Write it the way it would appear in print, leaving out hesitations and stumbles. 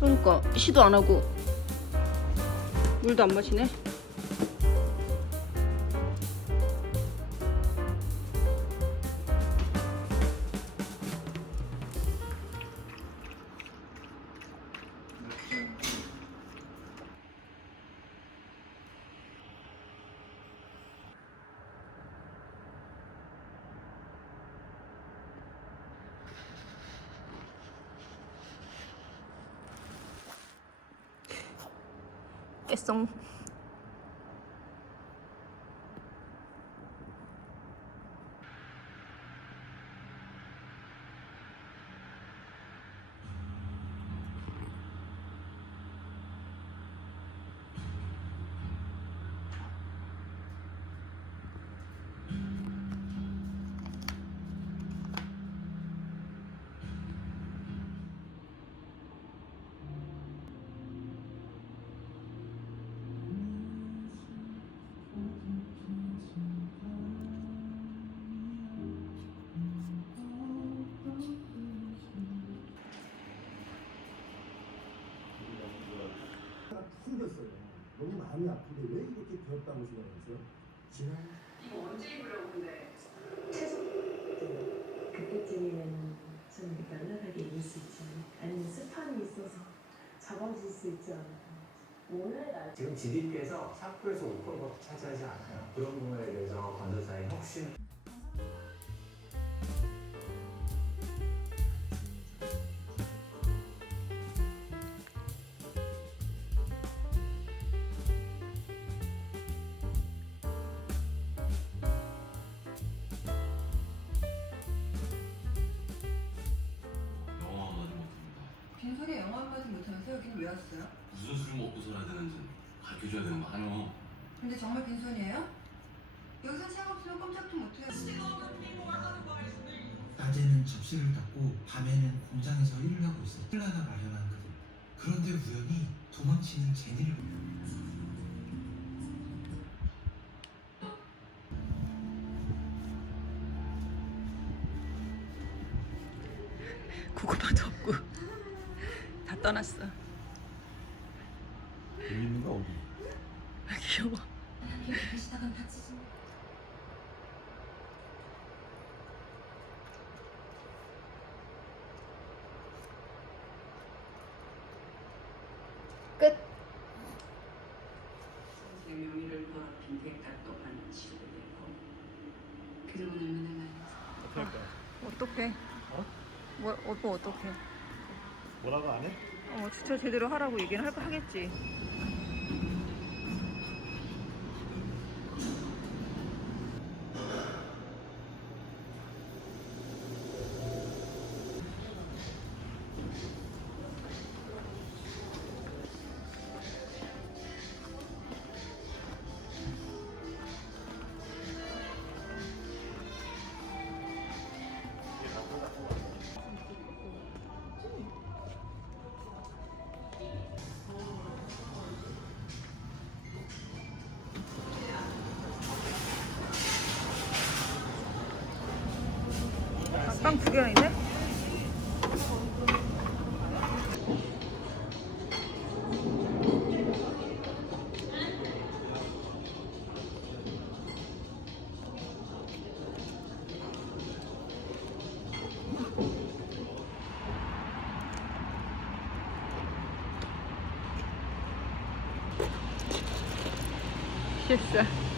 그러니까 시도 안 하고 물도 안 마시네. 깨썽. 숨겼어요. 너무 마음이 아픈데 왜 이렇게 되었다고 생각하세요? 지난 이거 언제 입으려고 근데? 최소 그때쯤이면 좀 연락하게 입을 수 있지 않을까? 아니면 스판이 있어서 잡아줄 수 있지 않을까? 오늘 날 지금 GDP에서 샤프에서 5%밖에 차지하지 않아요. 그런 부분에 대해서 건설사의 혁신 영어 한마디 못합니다. 빈소리에 영어 한마디 못하면서 여기는 왜 왔어요? 무슨 술을 먹고 살아야 되는지 가르쳐줘야 되는 거 아니야. 근데 정말 빈손이에요? 여기서 책 없으면 꼼짝도 못해요. 낮에는 접시를 닦고 밤에는 공장에서 일을 하고 있어. 술 하나 마련한 그들. 그런데 우연히 도망치는 제니를 고구마도 없고 다 떠났어. 재밌는 거 어디? 아, 귀여워. 하시다간 다치지. 끝. 내 명의를 더럽힌 대가도 받는 치료를 내고 그러고 나면 내가 어떡해? 뭐 어떡해? 뭐라고 안 해? 주차 제대로 하라고 얘기는 하겠지. 빵 2개인데? 실사.